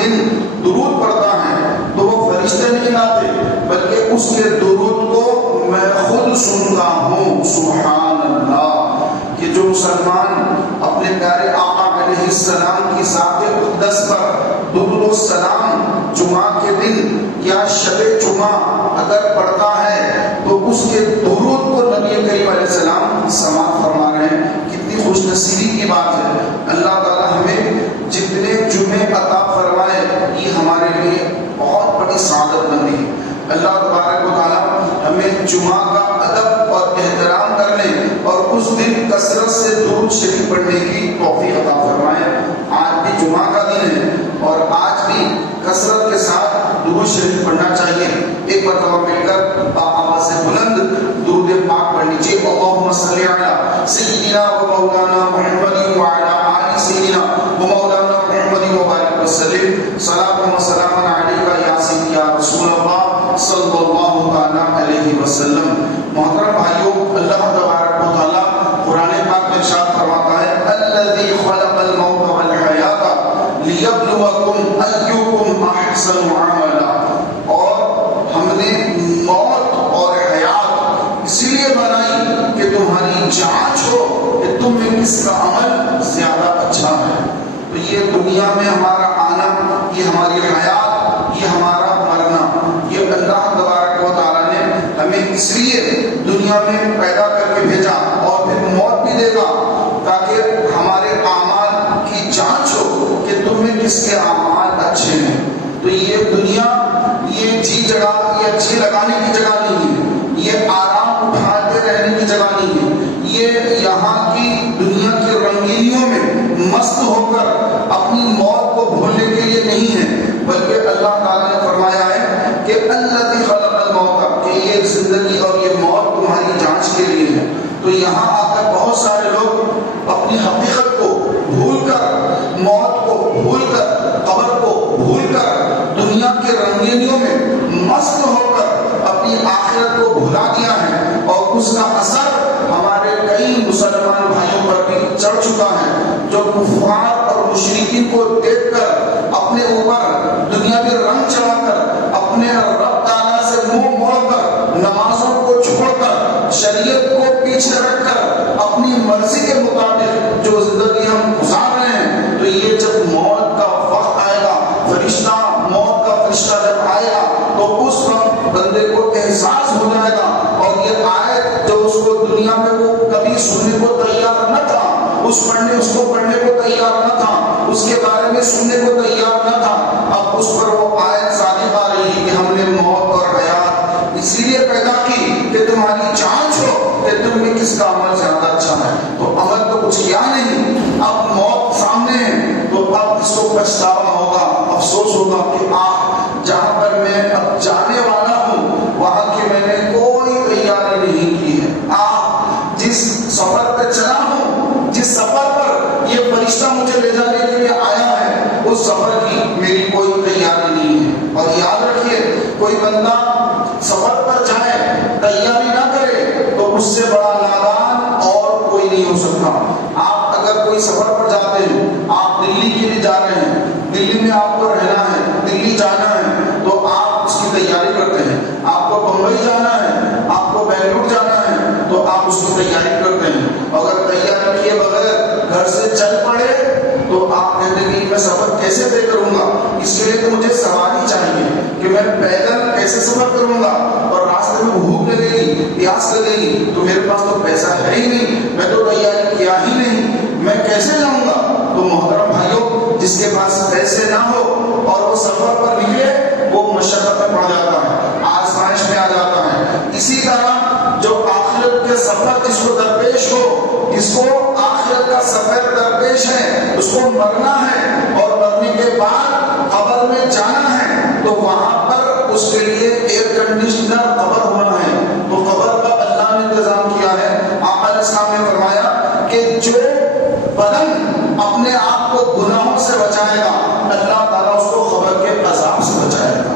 دن درود پڑھتا ہے تو وہ فرشتے نہیں آتے بلکہ اس کے درود کو میں خود سنتا ہوں. سبحان اللہ. کہ جو مسلمان اپنے پیارے آقا علیہ السلام کی ذات اقدس پر درود و سلام جمعہ کے دن یا شب جمعہ اگر پڑھتا ہے تو اس کے درود کو نبی کریم علیہ السلام سماعت فرما رہے ہیں. کتنی خوش نصیبی کی بات ہے. اللہ تعالی ہمیں جتنے جمعے عطا فرمائے یہ ہمارے لیے بہت بڑی سعادت بندی ہے. اللہ تبارک و تعالی ہمیں جمعہ کا ادب اور احترام کرنے اور اس دن کثرت سے درود شریف پڑھنے کی توفیق عطا فرمائے. آج بھی جمعہ کا دن ہے اور آج بھی کثرت کے ساتھ درود شریف پڑھنا چاہیے. ایک مرتبہ مل کر آواز سے بلند درود پاک پڑھنی چاہیے. اللہم صلی علی سیدنا و مولانا محمد وعلی آل سیدنا و مولانا محمد وبارک وسلم. صلاۃ و سلام علیکہ یا سیدی یا رسول اللہ صلی اللہ تعالی علیہ وسلم. محترم بھائیوں، اللہ تبارک و تعالی قرآن پاک میں ارشاد فرماتا ہے الذی خلق الموت والحیات لیبلوکم ایکم احسن عملا. اور ہم نے موت اور حیات اسی لیے بنائی کہ تمہاری جانچ ہو کہ تم میں کس کا عمل زیادہ اچھا ہے. تو یہ دنیا میں ہمارا آنا، یہ ہماری حیات، یہ ہمارا مرنا، یہ اللہ تبارک و تعالیٰ نے ہمیں اس لیے دنیا میں پیدا کر کے بھیجا اور پھر موت بھی دے گا تاکہ ہمارے اعمال کی جانچ ہو کہ تم میں کس کے اعمال اچھے ہیں. تو یہ دنیا یہ جی جگہ، یہ اچھی لگانے کی جگہ نہیں ہے، یہ آرام اٹھاتے رہنے کی جگہ نہیں ہے. یہ یہاں کی دنیا کی رنگینیوں میں مست ہو کر اپنی موت کو بھولنے کے لیے نہیں ہے، بلکہ اللہ تعالیٰ نے فرمایا ہے کہ الذی خلق الموت، کہ یہ زندگی اور یہ موت تمہاری جانچ کے لیے ہے. تو یہاں آ کر بہت سارے لوگ اپنی حقیقت کو بھول کر، موت کو بھول کر، قبر کو بھول کر دنیا کے رنگینیوں میں مست ہو کر اپنی آخرت کو بھلا دیا ہے اور اس کا اثر ہمارے کئی مسلمان بھائیوں پر بھی چڑھ چکا ہے، جو کفار اور مشرکین کو دیکھ کر اپنے اوپر دنیاوی رنگ چڑھا کر اپنے رب تعالیٰ سے منہ موڑ کر نمازوں کو چھوڑ کر شریعت کو پیچھے رکھ کر اپنی مرضی کے مطابق جو زندگی ہم گزار رہے ہیں. تو یہ جب موت کا وقت آئے گا، فرشتہ موت کا فرشتہ جب آئے گا تو اس وقت بندے کو احساس ہو جائے گا. اور یہ آیت جو اس کو دنیا میں وہ کبھی سننے کو تیار نہ تھا، اس کو پڑھنے کو تیار نہ تھا، اس کے بارے میں سننے کو تیار نہ تھا، اب اس پر وہ آیت صادق آ رہی ہے کہ ہم نے موت اور حیات اسی لیے پیدا کی کہ تمہاری جانچ ہو کہ تم میں کس کا عمل زیادہ اچھا ہے. تو عمل تو کچھ کیا نہیں، اب موت سامنے ہے تو اب اس کو پچھتاوا ہوگا، افسوس ہوگا کہ جہاں پر میں اب جانے والا ہوں وہاں کی میں نے کوئی تیاری نہیں کی ہے. جس سفر پہ چلا ہوں، جس سفر پر یہ فرشتہ مجھے لے جانے کے لیے آیا ہے، اس سفر کی میری کوئی تیاری نہیں ہے. اور یاد رکھیے، کوئی بندہ سفر پر جائے تیاری نہ کرے تو اس سے بڑا نادان اور کوئی نہیں ہو سکتا. آپ اگر کوئی سفر پر جاتے ہیں، آپ دلی کے لیے جا رہے ہیں، دلی میں آپ کو رہنا ہے، دلی جانا ہے، تو آپ اس کی تیاری کرتے ہیں. آپ کو بمبئی جانا ہے، آپ کو بنگلور جانا ہے، تو آپ اس کی تیاری کرتے ہیں. اگر تیاری کیے بغیر گھر سے چل پڑے تو آپ کہتے ہیں کہ میں سفر کیسے طے کروں گا، اس لیے تو مجھے سواری چاہیے کہ میں پیدل کیسے سفر کروں گا، اور راستے میں بھوک لگے گی، پیاس لگے گی، تو میرے پاس تو پیسہ ہے ہی نہیں، میں تو تیاری کیا ہی نہیں، میں کیسے جاؤں گا. تو محترم بھائیوں، جس کے پاس پیسے نہ ہو اور وہ سفر پر نکلے وہ مشقت میں پڑ جاتا ہے، آزمائش میں آ جاتا ہے. اسی طرح جو آخرت کے سفر جس کو درپیش ہو، جس کو آخرت کا سفر درپیش ہے، اس کو مرنا ہے اور مرنے کے بعد قبر میں جانا ہے، تو وہاں پر اس کے لیے ایئر کنڈیشنر قبر ہونا ہے. تو قبر کا اللہ نے انتظام کیا ہے. آقا علیہ السلام نے فرمایا کہ جو بدن اپنے آپ کو گناہوں سے بچائے گا، اللہ تعالیٰ اس کو قبر کے عذاب سے بچائے گا.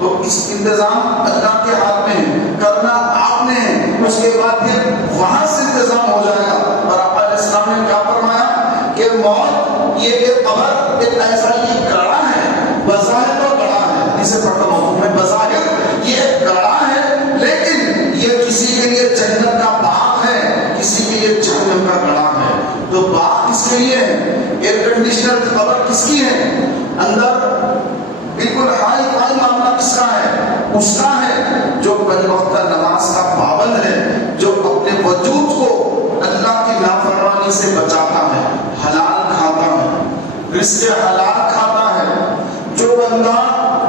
تو اس انتظام اللہ کے ہاتھ میں کرنا آپ نے ہے. اس کے بعد پھر وہاں سے انتظام ہو جائے گا. اور آقا علیہ السلام نے کیا فرمایا کہ موت یہ ایک بندہ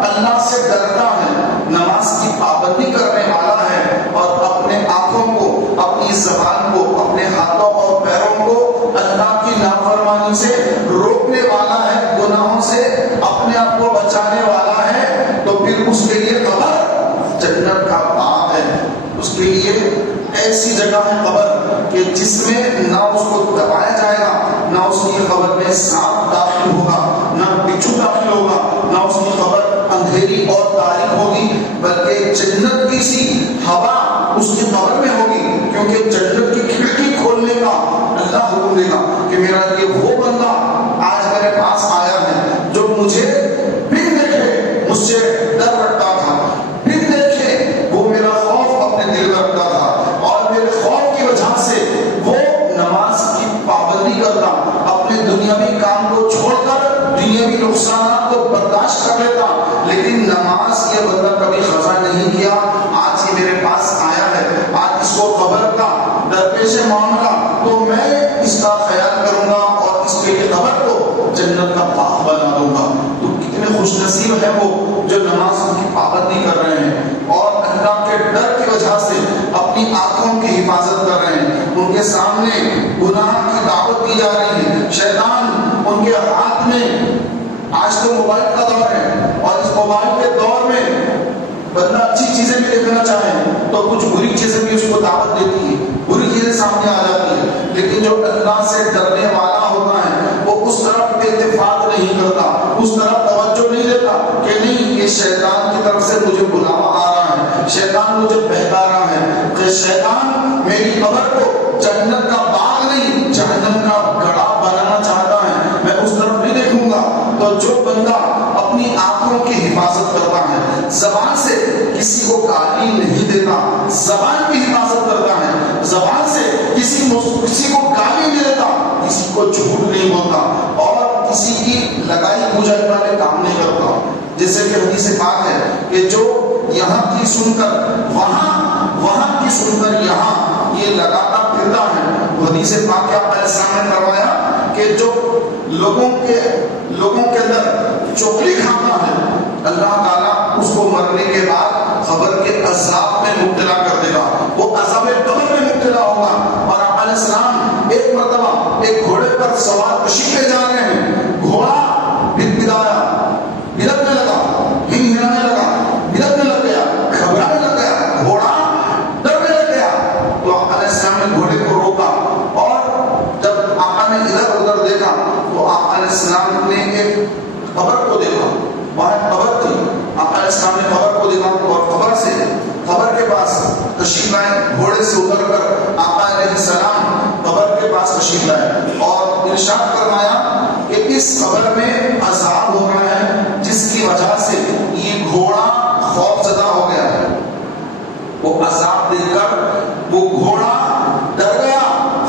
اللہ سے ڈرتا ہے، نماز کی پابندی کرنے والا ہے اور اپنے آنکھوں کو، اپنی زبان کو، اپنے ہاتھوں اور پیروں کو اللہ کی نافرمانی سے روکنے والا ہے، گناہوں سے اپنے آپ کو بچانے والا ہے، تو پھر اس کے لیے قبر جنت کا باغ ہے. اس کے لیے ایسی جگہ ہے قبر کہ جس میں نہ اس کو دبایا جائے گا، نہ اس کی قبر میں سانپ داخل ہوگا، نہ بچھو داخل ہوگا، نہ اس کی قبر اندھیری اور تاریک ہوگی، بلکہ جنت کی سی ہوا اس کی قبر میں ہوگی، کیونکہ جنت کی کھڑکی کھولنے کا اللہ حکم دے گا کہ میرا یہ وہ بندہ آج میرے پاس آیا ہے جو مجھے بن دیکھے مجھ سے ڈر رکھتا تھا، بن دیکھے وہ میرا خوف اپنے دل میں رکھتا تھا، اور میرے خوف کی وجہ سے وہ نماز کی پابندی کرتا، اپنے دنیاوی کام کو چھوڑ کر دنیاوی نقصانات کو برداشت کر لیتا، لیکن نماز یہ بندہ کبھی قضا نہیں کیا. آج یہ میرے پاس آیا ہے، آج اس کو قبر کا درپیش معاملہ، تو میں اس کا خیال کروں گا اور اس کے لیے قبر کو جنت کا باغ بنا دوں گا. تو کتنے خوش نصیب ہیں وہ جو نماز کی پابندی کر رہے ہیں اور اللہ کے ڈر کی وجہ سے اپنی آنکھوں کی حفاظت کر رہے ہیں. ان کے سامنے گناہ کی دعوت دی جا رہی ہے، شیطان ان کے ہاتھ میں، آج تو موبائل کا دور ہے اور اس موبائل کے دور میں بندہ اچھی چیزیں بھی دیکھنا چاہے تو کچھ بری چیزیں بھی اس کو دعوت دیتی ہے، بری چیزیں سامنے آ جاتی ہے. لیکن جو اللہ سے ڈرنے والا ہوتا ہے وہ اس طرف التفات نہیں کرتا، اس طرف توجہ نہیں دیتا کہ نہیں یہ شیطان کی طرف سے مجھے بلاوا آ رہا ہے، شیطان مجھے بہکا رہا ہے، کہ شیطان میری قبر کو جنت کا باغ نہیں جہنم کا گڑھا بنانا چاہتا ہے، میں اس طرف نہیں دیکھوں گا. تو جو بندہ اپنی آنکھوں کی حفاظت کرتا ہے، زبان سے کسی کو گالی نہیں دیتا، زبان کی حفاظت کرتا ہے، زبان سے کسی کو گالی نہیں دیتا، کسی کو جھوٹ نہیں بولتا اور کسی کی لگائی بجھائی والے کام نہیں کرتا. جیسے کہ حدیث پاک ہے کہ جو یہاں کی سن کر وہاں کی سن کر یہاں یہ لگاتا پھرتا ہے. حدیث پاک کیا پہلے سامنے کروایا کہ جو لوگوں کے اندر چغلی کھاتا ہے، اللہ تعالیٰ اس کو مرنے کے بعد قبر کے عذاب میں مبتلا کر دے گا، وہ عذاب قبر میں مبتلا ہوگا. اور آپ علیہ السلام ایک مرتبہ ایک گھوڑے پر سوار تشریف لے جا رہے ہیں، گھوڑا بھدبھدایا، بلکنے لگا، ہنہنانے لگا، بلکنے لگ گیا، گھبرانے لگ گیا، گھوڑا ڈرنے لگ گیا. تو آپ علیہ السلام نے گھوڑے کو روکا اور جب آقا نے ادھر ادھر دیکھا تو آپ علیہ السلام نے ایک قبر کو دیکھا، وہاں قبر تھی. آقا علیہ السلام نے قبر کو دیکھا اور قبر کے پاس تشریف لائے، گھوڑے سے اتر کر آقا علیہ السلام قبر کے پاس تشریف لائے اور ارشاد فرمایا کہ اس قبر میں عذاب ہو رہا ہے جس کی وجہ سے یہ گھوڑا خوف زدہ ہو گیا ہے. وہ عذاب دیکھ کر وہ گھوڑا ڈر گیا،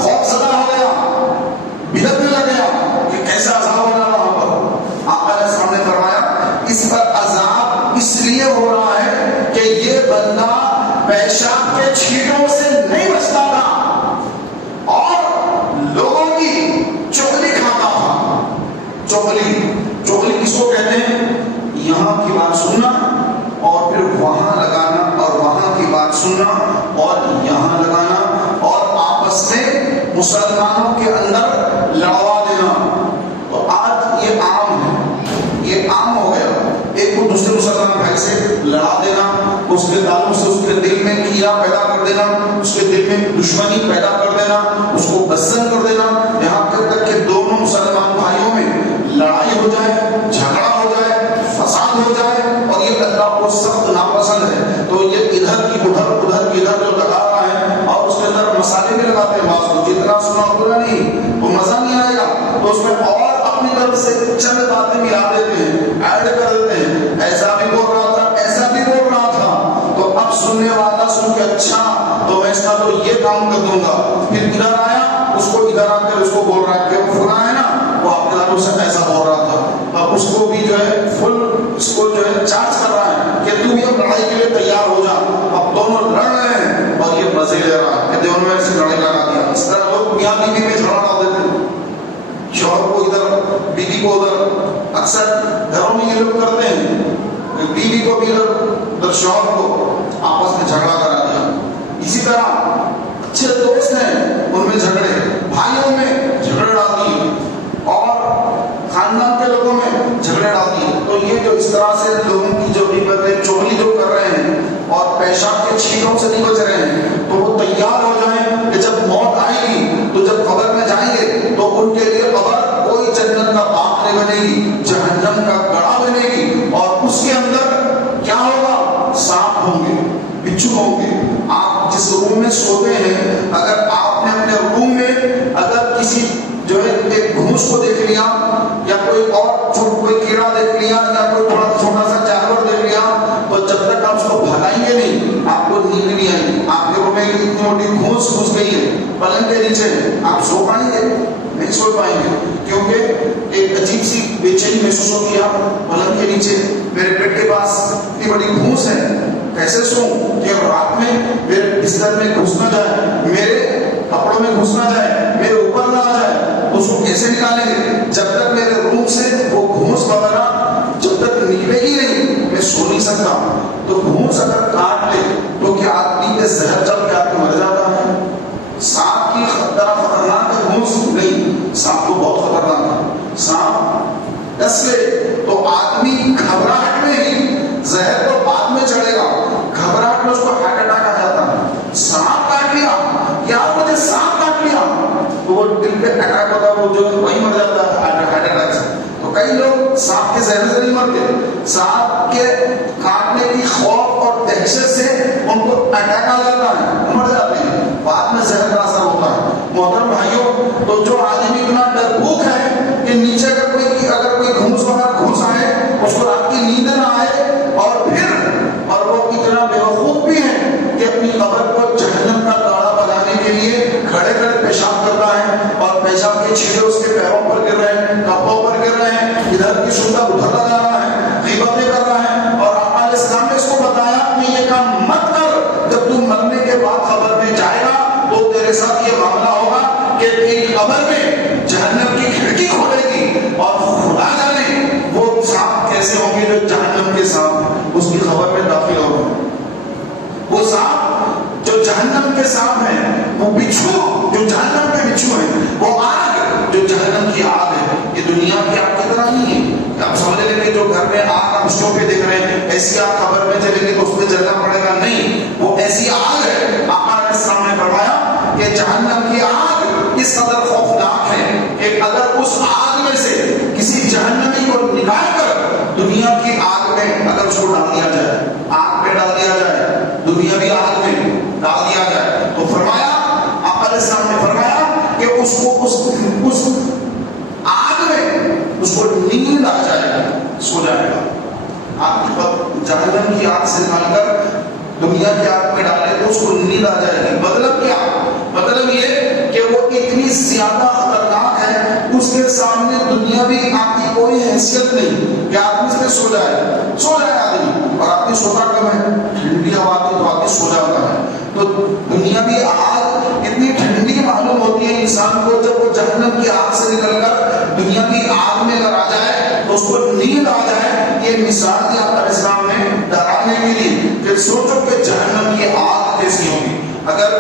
خوف زدہ ہو گیا، بھڑکنے لگ گیا کہ کیسا عذاب ہو رہا وہاں پر. آقا علیہ السلام نے فرمایا اس پر عذاب اس لیے ہو رہا ہے کہ یہ بندہ پیشاب کے چھینٹوں سے نہیں بچتا تھا اور لوگوں کی چغلی کھاتا تھا. چغلی کس کو کہتے ہیں؟ یہاں کی بات سننا اور پھر وہاں لگانا اور وہاں کی بات سننا اور یہاں لگانا اور آپس میں مسلمانوں کے اندر لڑوا دینا. تو آج یہ عام ہے، یہ عام ہو گیا. ایک کو دوسرے مسلمان بھائی سے لڑا دینا، اس کے تعلق سے اس کے دل میں کیڑا پیدا کر دینا، اس کے دل میں دشمنی پیدا کر دینا، اس کو بدزن کر دینا، یہاں تک کہ دونوں مسلمان بھائیوں میں لڑائی ہو جائے، جھگڑا ہو جائے، فساد ہو جائے. اور یہ اللہ کو سخت ناپسند ہے. تو یہ ادھر کی ادھر کی ادھر جو لگا رہا ہے اور اس کے اندر مسالے بھی لگاتے ہیں، بعض کو جتنا سنا پورا نہیں تو مزہ نہیں آئے گا، تو اس میں اور اپنی طرف سے چند باتیں ملا دیتے ہیں، ایڈ کر دیتے ہیں، ایسا بھی بول رہا تھا، ایسا بھی بول رہا تھا. تو اب سننے والا سن کے اچھا تو میں اس کا تو یہ کام کر دوں گا. پھر ادھر آیا، اس کو ادھر آ کر اس کو بول رہا ہے کہ وہ فلاں ہے نا، وہ آپ کے تعلق سے ایسا بول رہا تھا. اب اس کو بھی جو ہے فل اس کو جو ہے چارج کر رہا ہے کہ تو بھی اب لڑائی کے لیے تیار ہو جا. اب دونوں لڑ رہے ہیں اور یہ مزے لے رہا ہے کہ دونوں میں ایسی لڑائی لگا دیا. اس طرح لوگ میاں بیوی میں جھگڑا ڈال دیتے ہیں، شوہر کو ادھر بیوی کو ادھر. اکثر گھروں میں یہ لوگ کرتے ہیں، بیوی کو بھی ادھر شوہر کو آپس میں جھگڑا کرا دیا. اسی طرح اچھے دوست ہیں ان میں جھگڑے، بھائیوں میں جھگڑے ڈال دیے اور خاندان کے لوگوں میں جھگڑے ڈال دیے. تو یہ جو اس طرح سے لوگوں کی جو غیبتیں چغلی جو کر رہے ہیں اور پیشاب کے چھینٹوں سے نہیں بچ رہے ہیں، تو وہ تیار ہو جائیں کہ جب موت آئے گی تو جب قبر میں جائیں گے تو ان کے لیے قبر کوئی جنت کا باغ نہیں بنے گی، جہنم کا گڑھا بنے گی. اور اس کے اندر کیا ہوگا؟ سانپ ہوں گے، بچھو ہوں گے. آپ جس روم میں سوتے ہیں، اگر آپ نے اپنے روم میں اگر کسی جو ہے ایک گھوس کو دیکھ لیا یا کوئی اور کوئی کیڑا دیکھ لیا یا کوئی بڑا چھوٹا سا جانور دیکھ لیا، تو جب تک آپ اس کو بھگائیں گے نہیں آپ کو نیند نہیں آئے گی. آپ کے روم میں اتنی موٹی گھوس گھس گئی ہے پلنگ کے نیچے، آپ سو پائیں گے؟ نہیں سو پائیں گے، کیونکہ ایک عجیب سی بے چینی محسوس ہوتی ہے. پلنگ کے نیچے میرے پیٹ کے پاس اتنی بڑی گھوس ہے، کیسے سوں کہ رات میں میرے بستر میں گھس نہ جائے، میرے کپڑوں میں گھس نہ جائے، میرے اوپر نہ آ جائے. اس کو کیسے نکالیں گے؟ جب تک میرے روم سے وہ گھوس وغیرہ جب تک نکلے گی نہیں میں سو نہیں سکتا. تو گھوس اگر کاٹ لے تو کیا آدمی کے زہر چل کے آدمی مر جاتا ہے؟ سانپ کی طرح خطرناک ہے گھوس نہیں، سانپ تو بہت خطرناک ہے. سانپ ڈس لے تو آدمی گھبراہٹ میں ہی، زہر تو بعد میں چڑھے گا، گھبراہٹ میں اس کو ہارٹ اٹیک آ جاتا ہے. سانپ کاٹ لیا یا مجھے سانپ کاٹ لیا تو وہ دل پہ اٹیک ہوتا ہے، وہ جو وہی مر جاتا ہے ہارٹ اٹیک سے. تو کئی لوگ سانپ کے زہر سے نہیں مرتے، سانپ کے کاٹنے کی خوف اور دہشت سے ان کو اٹیک آ جاتا ہے، وہ مر جاتے ہیں، بعد میں زہر کا اثر ہوتا ہے. محترم بھائیوں، تو جو آدمی اتنا ڈرپوک ہے کہ نیچے اگر کوئی گھوس وغیرہ گھوس آئے اس کو رات کی نیند نہ آئے، اور وہ اتنا بیوقوف بھی ہے کہ اپنی قبر کو جہنم کا گاڑا بنانے کے لیے کھڑے کھڑے پیشاب کرتا ہے اور پیشاب کے چھینٹے اس کے پیروں پر گر رہے ہیں، کپڑوں پر گر رہے ہیں، ادھر کی سنتا اٹھاتا جا رہا ہے، غیبتیں کر رہا ہے. اور آقا علیہ السلام نے اس کو بتایا کہ یہ کام مت کر، جب تم مرنے کے بعد قبر میں جائے گا تو تیرے ساتھ یہ معاملہ ہوگا کہ تیری قبر میں جہنم کی کھڑکی کھولے گی اور خدا جانے وہ سانپ کیسے ہوں گے جو جہنم کے سانپ اس کی خبر میں داخل ہوگا. وہ سانپ جو جہنم کے سانپ ہیں، وہ بچھو جو جہنم کے بچھو ہیں، وہ آگ جو جہنم کی آگ ہے. یہ دنیا کی آگ کی طرح نہیں ہے. آپ سمجھ لیں کہ جو گھر میں آگ آپ اسٹوو پہ دیکھ رہے ہیں ایسی آگ قبر میں چلے گی تو اس میں جلنا پڑے گا، نہیں، وہ ایسی آگ ہے. آقا علیہ السلام نے فرمایا کہ جہنم کی آگ اس قدر خوفناک ہے کہ اگر اس آگ میں سے کسی جہنمی کو نکال کر دنیا کی آگ میں اگر اس کو ڈال دیا جائے، آگ میں ڈال دیا جائے، دنیا بھی آگ میں ڈال دیا جائے، تو فرمایا آقا علیہ السلام نے فرمایا کہ اس کو اس آگ میں اس کو نیند آ جائے گا، سو جائے گا. آپ جہنم کی آگ سے نکال کر دنیا کی آگ میں ڈالے تو اس کو نیند آ جائے گی. مطلب کیا؟ مطلب یہ کہ وہ اتنی زیادہ خطرناک ہے، اس کے سامنے دنیاوی آگ کی کوئی حیثیت نہیں کہ آدمی اس میں سو جائے آدمی. اور آدمی سوتا کم ہے، ٹھنڈی ہوا آتی تو آدمی سو جاتا ہے. تو دنیاوی آگ اتنی ٹھنڈی معلوم ہوتی ہے انسان کو، جب وہ جہنم کی آگ سے نکل کر دنیا کی آگ میں اگر آ جائے تو اس کو نیند آ جائے. یہ مثال دی آقا علیہ السلام نے ڈرانے کے لیے کہ سوچو کہ جہنم کی آگ کیسی ہوگی. اگر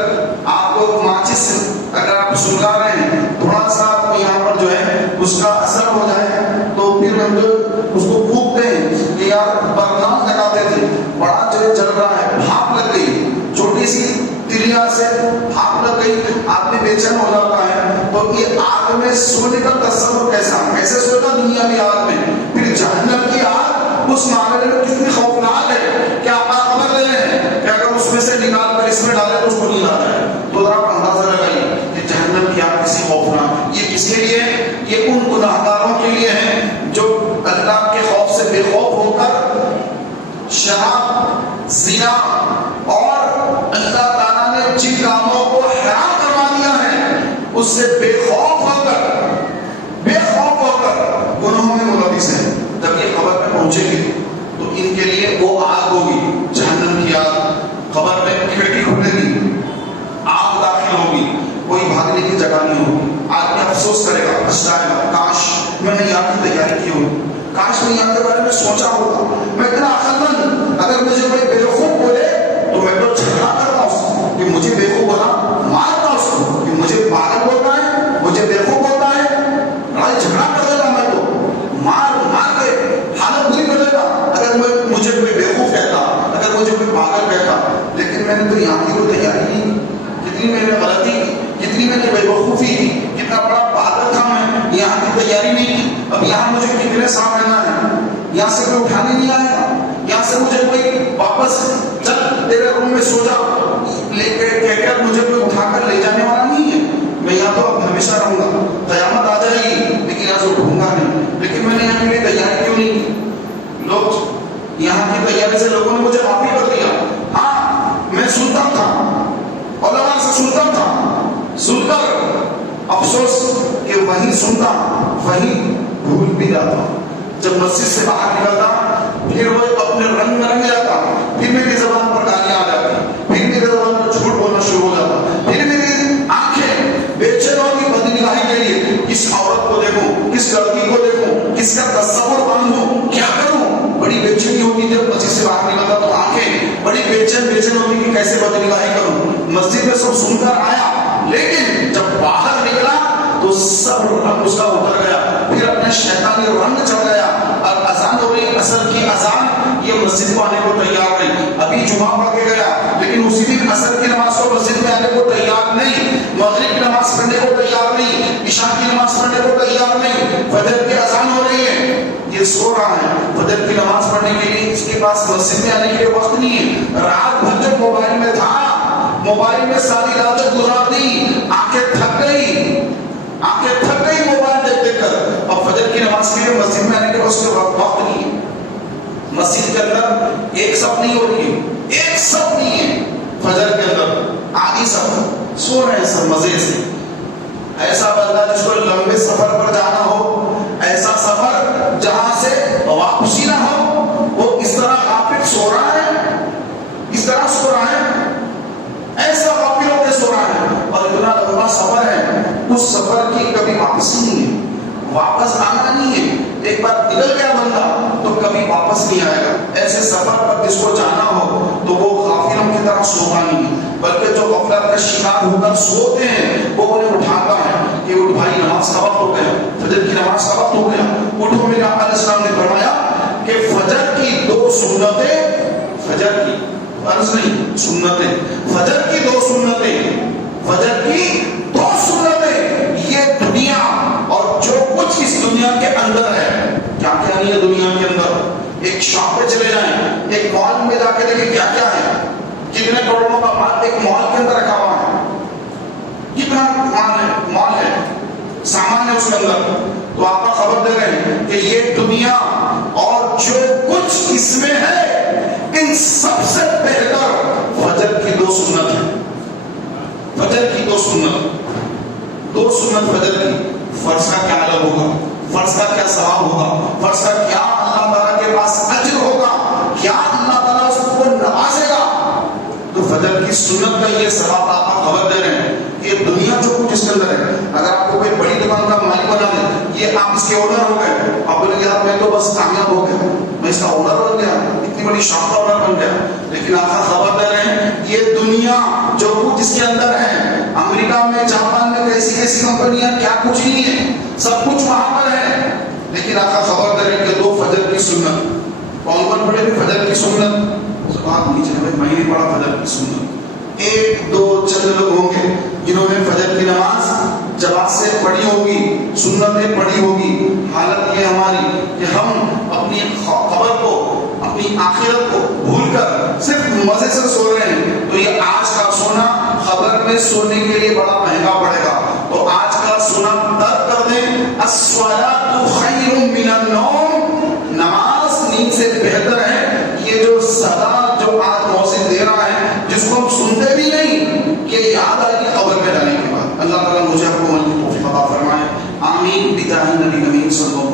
آپ کو ماچس اگر آپ سلگا رہے ہیں، تھوڑا سا آپ کو یہاں پر جو ہے اس کا اثر ہو جائے تو پھر ہم جو اس کو پھونکتے ہیں کہ یار برنام لگاتے تھے، بڑا جو جل رہا ہے، بھاپ لگ گئی، چھوٹی سی تلیا سے بھاپ لگ گئی، آدمی بے چین ہو جاتا ہے. تو یہ آگ میں سونے کا تصور کیسے سوچا دنیا کی آگ میں؟ پھر جہنم کی آگ اس معاملے میں کتنی خوفناک ہے کہ آپ خبر لے رہے ہیں کہ اگر اس میں سے نکال کر اس میں ڈالے تو اس کو نیند آ جائے. تو ذرا آپ اندازہ لگائیے کہ جہنم کی آگ کسی خوفناک. یہ کس کے لیے؟ یہ ان گناہگاروں کے لیے ہے جو اللہ کے خوف سے بے خوف ہو کر شراب، زنا اور اللہ تعالیٰ نے جن کاموں کو حرام کروا دیا ہے اس سے بے خوف ہو کر گناہوں میں ملوث ہیں. جب یہ خبر میں پہنچے گی تو ان کے لیے وہ آگ ہوگی، جہنم کی آگ. خبر میں کھڑکی کھلے گی، آگ داخل ہوگی، کوئی بھاگنے کی جگہ نہیں ہوگی. آدمی افسوس کرے گا، پچھتائے گا، کاش میں نے یاد کی تیاری کی ہوگی، کاش قیامت کے بارے میں سوچا ہوتا. میں اتنا عقل مند, اگر مجھے کوئی بیوقوف بولے تو میں تو جھگڑا کرتا اس سے کہ مجھے بیوقوف بولا, مارتا اس کو کہ مجھے پاگل بولتا ہے, مجھے بیوقوف بولتا ہے, لڑائی جھگڑا کر دیتا میں تو, مار کے حالت بری کر دیتا اگر مجھے کوئی بیوقوف کہتا, اگر مجھے کوئی پاگل کہتا. لیکن میں نے تو یہاں کی کوئی تیاری نہیں, کتنی میں نے غلطی کی, کتنی میں نے بیوقوفی کی, کتنا بڑا پاگل تھا میں, یہاں کی تیاری نہیں کی. اب یہاں مجھے کتنے سال رہنا ہے, یہاں سے کوئی اٹھانے نہیں آئے گا, یہاں سے مجھے کوئی واپس چل تیرے روم میں سو جا کہہ کر مجھے کوئی اٹھا کر لے جانے والا نہیں ہے. میں یہاں تو اب ہمیشہ رہوں گا, قیامت آ جائے گی لیکن یہاں سے اٹھوں گا نہیں. لیکن میں نے یہاں کے لیے تیاری کیوں نہیں کی؟ لوگ یہاں کی تیاری سے لوگوں نے مجھے معافی کر دیا. ہاں میں سنتا تھا, علماء سے سنتا تھا, سن کر افسوس کہ وہیں سنتا وہیں بھول بھی جاتا. جب مسجد سے باہر نکلتا پھر وہ اپنے رنگ میں رنگ جاتا, پھر میری زبان پر گالیاں آ جاتی, پھر میری زبان پر جھوٹ بولنا شروع ہو جاتا, پھر میری آنکھیں بے چین ہوتی بد نگاہی کے لیے, کس عورت کو دیکھوں, کس لڑکی کو دیکھوں, کس کا تصور باندھوں, کیا کروں. بڑی بے چینی ہوتی جب مسجد سے باہر نکلتا تو آنکھیں بڑی بے چین ہوتی کہ کیسے بد نگاہی کروں. مسجد میں سب سن کر آیا, لیکن جب باہر نکلا تو سب رنگ اس کا اتر گیا, پھر اپنے شیطانی رنگ چڑھ گیا. اور اذان ہو رہی, اثر کی اذان, یہ مسجد کو آنے کو تیار نہیں. ابھی جمعہ پڑھ کے گیا لیکن اسی دن اثر کی نماز کو مسجد میں آنے کو تیار نہیں, مغرب کی نماز پڑھنے کو تیار نہیں, عشاء کی نماز پڑھنے کو تیار نہیں, فجر کی اذان ہو رہی ہے, یہ سو رہا ہے. فجر کی نماز پڑھنے کے لیے اس کے پاس مسجد میں آنے کے لیے وقت نہیں ہے. رات بھر جو موبائل میں تھا, موبائل میں ساری رات گزار دی, آنکھیں تھک گئی موبائل دیکھ دیکھ کر. اب فجر کی نماز کے لیے مسجد میں آنے کے اس کے وقت نہیں ہے. مسجد کے اندر ایک صف نہیں ہو رہی ہے, ایک صف نہیں ہے فجر کے اندر, آدھی صف سو رہے ہیں سب مزے سے. ایسا بندہ جس کو لمبے سفر پر جانا ہو, ایسا سفر جہاں سے واپسی نہ ہو, وہ اس طرح غافل سو رہا ہے, اس طرح سو رہا ہے, ایسا غافل ہو کے سو رہا ہے. اور اتنا لمبا سفر ہے, اس سفر کی کبھی واپسی نہیں ہے, واپس آنا نہیں ہے. ایک بار نکل گیا بندہ تو کبھی واپس نہیں آئے گا. ایسے سفر پر جس کو جانا ہو تو وہ غافلوں کی طرح سوتا نہیں ہے, بلکہ جو غفلت کا شکار ہو کر سوتے ہیں وہ انہیں اٹھاتا ہے کہ اٹھ بھائی نماز کا وقت ہو گیا, فجر کی نماز کا وقت ہو گیا, اٹھو. میرے آقا علیہ السلام نے فرمایا کہ فجر کی 2 سنتیں, فجر کی فرض نہیں سنتیں, فجر کی 2 سنتیں, فجر کی 2 سنتیں, یہ دنیا اور جو کچھ اس دنیا کے اندر ہے, کیا کیا نہیں ہے دنیا کے اندر. ایک شاپ پہ چلے جائیں, ایک مال میں جا کے دیکھیں کیا کیا ہے, کتنے کروڑوں کا مال ایک مال کے اندر رکھا ہوا ہے, کتنا مال ہے, سامان ہے اس کے اندر. تو آپ کا خبر دے رہے ہیں کہ یہ دنیا اور جو کچھ اس میں ہے, ان سب سے بہتر فجر کی 2 سنت ہے. فجر کی 2 سنت فجر کی. فرض کا کیا عالم ہوگا, فرض کا کیا ثواب ہوگا, فرض کا کیا اللہ تعالیٰ کے پاس اجر ہوگا, کیا اللہ تعالیٰ اس کو نوازے گا. تو فجر کی سنت کا یہ ثواب آپ کو خبر دے رہے ہیں کہ دنیا جو کچھ اس کے اندر ہے, اگر آپ کو کوئی بڑی دکان کا مالک بنا دے, یہ آپ اس کے اونر ہو گئے, آپ بولے یار میں تو بس کامیاب ہو گیا, میں اس کا اونر بن گیا, اتنی بڑی شاپ کا اونر بن گیا. لیکن آپ کا خبر دے رہے ہیں یہ دنیا جو کچھ اس کے اندر ہے, امریکہ میں, جاپان میں کیسی کیسی کمپنیاں, کیا کچھ نہیں ہے, سب کچھ وہاں پر ہے. لیکن آپ کا خبر دے رہے ہیں کہ 2 فجر کی سنت, کون پڑھے بھی فجر کی سنت, بات نہیں چلے بھائی میں نہیں پڑھا فجر کی سنت. 1-2 چند لوگ ہوں گے جنہوں نے فجر کی نماز جماعت سے پڑھی ہوگی, سنتیں پڑھی ہوگی. حالت یہ ہماری کہ ہم اپنی خبر کو, اپنی آخرت کو بھول کر صرف مزے سے سو رہے ہیں. تو یہ آج کا سونا خبر میں سونے کے لیے بڑا مہنگا پڑے گا. تو آج کا سونا ترک کر دیں. الصلاۃ خیر من النوم, نماز نیند سے بہتر ہے. یہ جو صدا جو آج موسیقی دے رہا ہے, جس کو ہم سنتے بھی نہیں, یہ یاد آئے گی خبر میں جانے کے بعد. اللہ تعالیٰ مجھے آپ کو عمل کی توفیق عطا فرمائے. آمین. بجاہ نبی کریم صلی اللہ